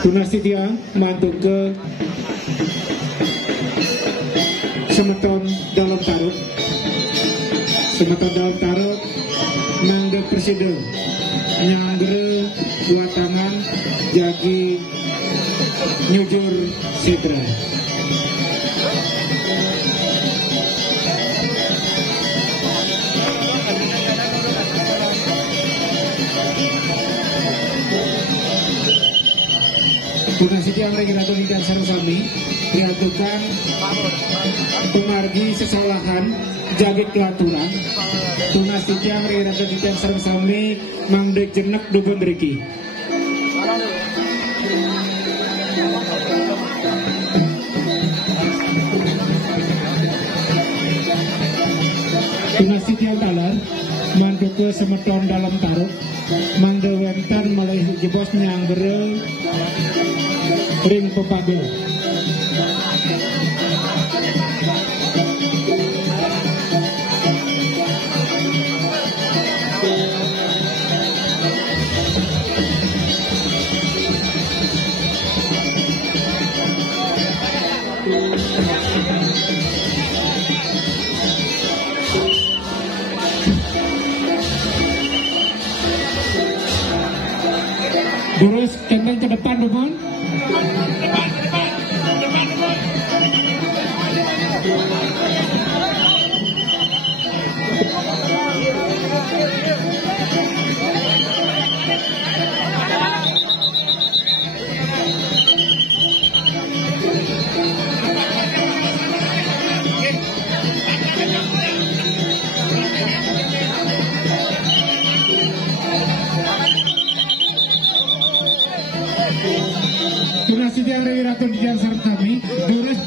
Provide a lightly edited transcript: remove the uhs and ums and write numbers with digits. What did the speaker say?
Tunasitya mantuk ke semeton dalam tarut. Semeton dalam tarut mangga presiden nyanggere dua tangan jagi nyujur sidra. Tunasitya Regirato Didan Sarusami diatukan pemargi sesalahan jagit kelaturan. Tunasitya Regirato Didan Sarusami mangdek jenek dubun riki. Tunasitya Dalar manduk ke semeton dalam tarut mangde wenten mulai jebos nyanggere ring pepagel. Terus kembali ke depan dukun. Tunasitya Regirato Didan Sarusami, Durus